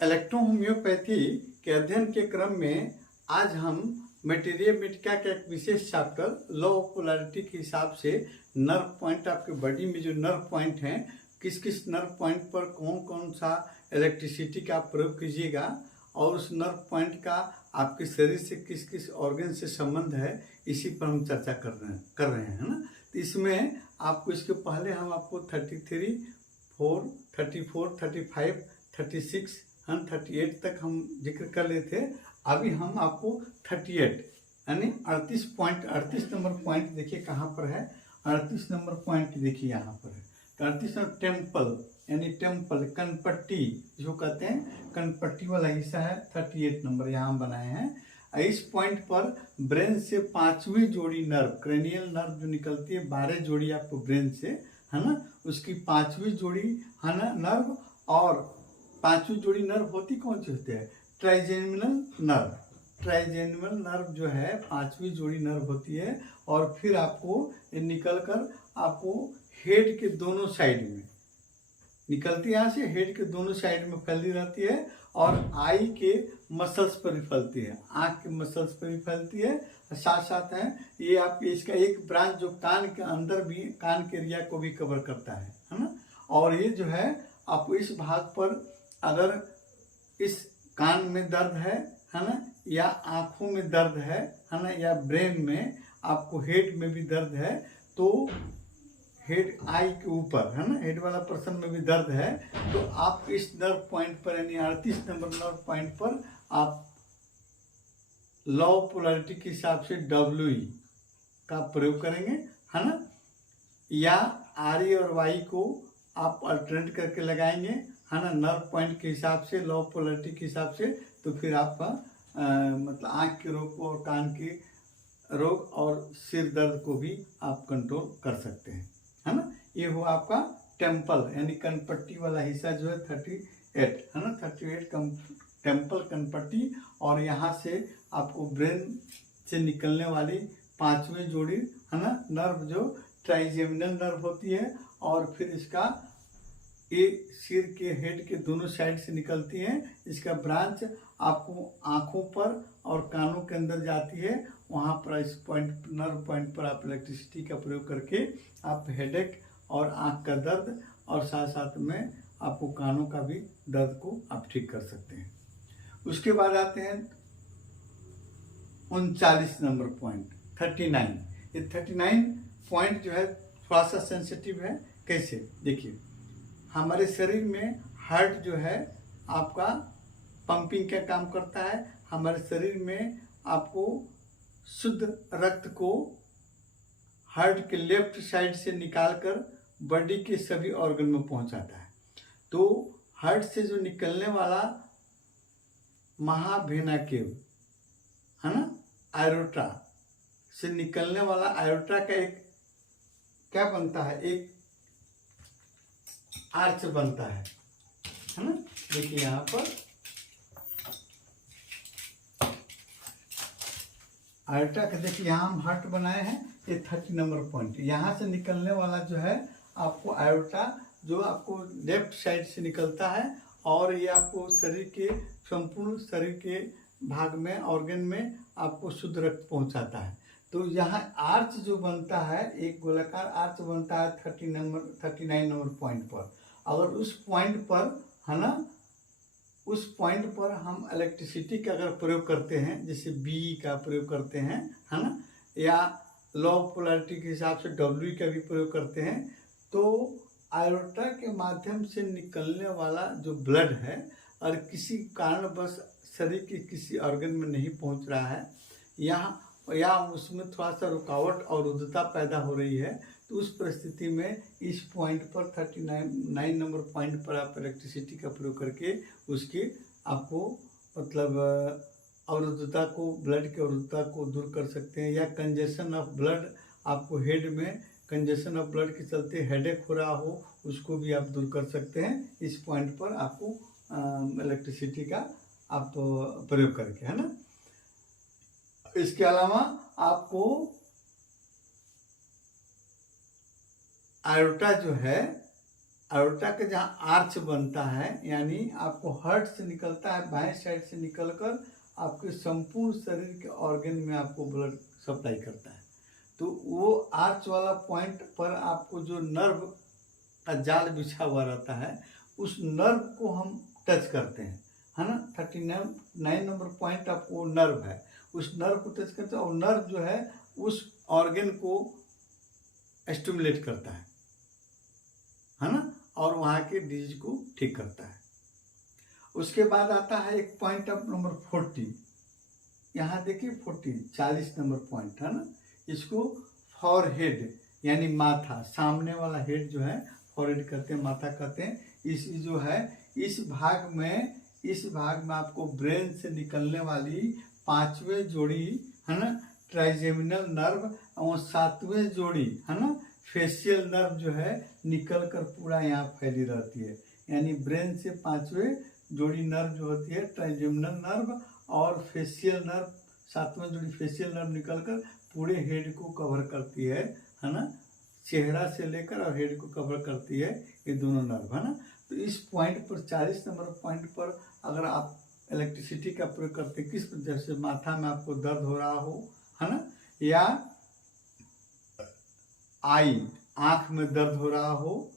Electrohomoeopathy के अध्ययन के क्रम में आज हम मेटेरियमेटिका का एक विशेष चैप्टर लॉ ऑफ पोलैरिटी के हिसाब से नर्व पॉइंट, आपके बॉडी में जो नर्व पॉइंट हैं, किस किस नर्व पॉइंट पर कौन कौन सा इलेक्ट्रिसिटी का प्रयोग कीजिएगा और उस नर्व पॉइंट का आपके शरीर से किस किस ऑर्गन से संबंध है, इसी पर हम चर्चा कर रहे हैं ना। तो इसमें आपको इसके पहले हम आपको 33, 4, 34, 35, 36 हम 38 तक हम जिक्र कर रहे थे। अभी हम आपको 38 यानी 38 नंबर पॉइंट देखिए कहाँ पर है। 38 नंबर पॉइंट देखिए यहाँ पर है। तो 38 नंबर टेम्पल यानी टेम्पल कनपट्टी जो कहते हैं, कनपट्टी वाला हिस्सा है। 38 नंबर यहाँ हम बनाए हैं। इस पॉइंट पर ब्रेन से 5वीं जोड़ी नर्व, क्रेनियल नर्व जो निकलती है, 12 जोड़ी आपको ब्रेन से है ना, उसकी 5वीं जोड़ी है ना नर्व। और 5वीं जोड़ी नर्व होती कौन सी होती है? Trigeminal nerve. ट्राइजेमिनल नर्व जो है 5वीं जोड़ी नर्व होती है। और फिर आपको ये निकल कर आपको हेड के दोनों साइड में निकलती है। यहाँ से हेड के दोनों साइड में फैली रहती है और आई के मसल्स पर भी फैलती है, आँख के मसल्स पर भी फैलती है। साथ साथ है ये आपके इसका एक ब्रांच जो कान के अंदर भी, कान के एरिया को भी कवर करता है ना। और ये जो है आपको इस भाग पर अगर इस कान में दर्द है ना, या आँखों में दर्द है ना, या ब्रेन में आपको हेड में भी दर्द है, तो हेड आई के ऊपर है ना, हेड वाला पर्सन में भी दर्द है, तो आप इस नर्व पॉइंट पर यानी 38 नंबर नर्व पॉइंट पर आप लॉ ऑफ पोलैरिटी के हिसाब से WE का प्रयोग करेंगे है ना, या RE और Y को आप अल्टरनेट करके लगाएंगे है ना, नर्व पॉइंट के हिसाब से, लॉ ऑफ पोलैरिटी के हिसाब से। तो फिर आपका मतलब आँख के रोग को और कान के रोग और सिर दर्द को भी आप कंट्रोल कर सकते हैं है ना। ये हुआ आपका टेम्पल यानी कनपट्टी वाला हिस्सा जो है 38 है ना, 38 टेम्पल कनपट्टी। और यहाँ से आपको ब्रेन से निकलने वाली 5वीं जोड़ी है ना नर्व जो ट्राइजेमिनल नर्व होती है। और फिर इसका ये सिर के हेड के दोनों साइड से निकलती है। इसका ब्रांच आपको आँखों पर और कानों के अंदर जाती है। वहाँ पर इस पॉइंट, नर्व पॉइंट पर आप इलेक्ट्रिसिटी का प्रयोग करके आप हेडेक और आँख का दर्द और साथ साथ में आपको कानों का भी दर्द को आप ठीक कर सकते हैं। उसके बाद आते हैं 39 नंबर पॉइंट 39। ये 39 पॉइंट जो है थोड़ा सा सेंसिटिव है। कैसे? देखिए, हमारे शरीर में हार्ट जो है आपका पंपिंग का काम करता है। हमारे शरीर में आपको शुद्ध रक्त को हार्ट के लेफ्ट साइड से निकालकर बॉडी के सभी ऑर्गन में पहुंचाता है। तो हार्ट से जो निकलने वाला महावेना केव है ना, आयोटा से निकलने वाला आयोटा का एक क्या बनता है, एक आर्च बनता है ना। देखिए यहाँ पर आयोटा का, देखिए यहाँ हम हार्ट बनाए हैं। ये 30 नंबर पॉइंट, यहाँ से निकलने वाला जो है आपको आयोटा, जो आपको लेफ्ट साइड से निकलता है और ये आपको शरीर के संपूर्ण शरीर के भाग में, ऑर्गन में आपको शुद्ध रक्त पहुँचाता है। तो यहाँ आर्च जो बनता है, एक गोलाकार आर्च बनता है 39 नंबर पॉइंट पर। अगर उस पॉइंट पर है ना, उस पॉइंट पर हम इलेक्ट्रिसिटी का अगर प्रयोग करते हैं, जैसे BE का प्रयोग करते हैं है ना, या लॉ ऑफ पोलैरिटी के हिसाब से WE का भी प्रयोग करते हैं, तो आयोटा के माध्यम से निकलने वाला जो ब्लड है और किसी कारणवश शरीर के किसी ऑर्गन में नहीं पहुंच रहा है, या उसमें थोड़ा सा रुकावट और रुद्धता पैदा हो रही है, तो उस परिस्थिति में इस पॉइंट पर 39 नंबर पॉइंट पर आप इलेक्ट्रिसिटी का प्रयोग करके उसकी आपको मतलब अवरुद्धता को, ब्लड की अवरुद्धता को दूर कर सकते हैं। या कंजेशन ऑफ ब्लड, आपको हेड में कंजेशन ऑफ ब्लड के चलते हेडेक हो रहा हो, उसको भी आप दूर कर सकते हैं इस पॉइंट पर आपको इलेक्ट्रिसिटी का आप प्रयोग करके है ना। इसके अलावा आपको आयोटा जो है आयोटा का जहाँ आर्च बनता है, यानी आपको हार्ट से निकलता है, बाएं साइड से निकलकर आपके संपूर्ण शरीर के ऑर्गन में आपको ब्लड सप्लाई करता है। तो वो आर्च वाला पॉइंट पर आपको जो नर्व का जाल बिछा हुआ रहता है, उस नर्व को हम टच करते हैं, है ना। 39 नंबर पॉइंट आपको नर्व है, उस नर्व को टच करते हैं और नर्व जो है उस ऑर्गन को स्टिमुलेट करता है ना, और वहाँ के डिजीज को ठीक करता है। उसके बाद आता है एक पॉइंट ऑफ नंबर 40, यहाँ देखिए 40 नंबर पॉइंट है ना। इसको फॉरहेड यानी माथा, सामने वाला हेड जो है फॉरहेड कहते हैं, माथा कहते हैं। इस जो है इस भाग में आपको ब्रेन से निकलने वाली 5वें जोड़ी है ना ट्राइजेमिनल नर्व और 7वें जोड़ी है ना फेशियल नर्व जो है निकल कर पूरा यहाँ फैली रहती है। यानी ब्रेन से 5वें जोड़ी नर्व जो होती है ट्राइजेमिनल नर्व और फेशियल नर्व, 7वें जोड़ी फेशियल नर्व निकलकर पूरे हेड को कवर करती है ना, चेहरा से लेकर और हेड को कवर करती है ये दोनों नर्व, है ना। तो इस पॉइंट पर 40 नंबर पॉइंट पर अगर आप इलेक्ट्रिसिटी का प्रयोग करते हैं, किस जैसे माथा में आपको दर्द हो रहा हो, है ना, या आँख में दर्द हो रहा हो,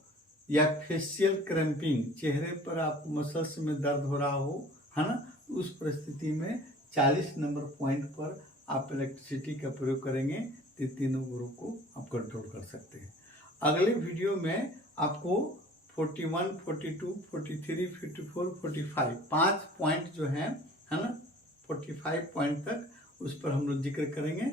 या फेशियल क्रैम्पिंग, चेहरे पर आप मसल्स में दर्द हो रहा हो, है ना, उस परिस्थिति में 40 नंबर पॉइंट पर आप इलेक्ट्रिसिटी का प्रयोग करेंगे तो तीनों ग्रुप को आप कंट्रोल कर सकते हैं। अगले वीडियो में आपको 41, 42, 43, 54, 45 5 पॉइंट जो है ना 45 पॉइंट तक उस पर हम लोग जिक्र करेंगे।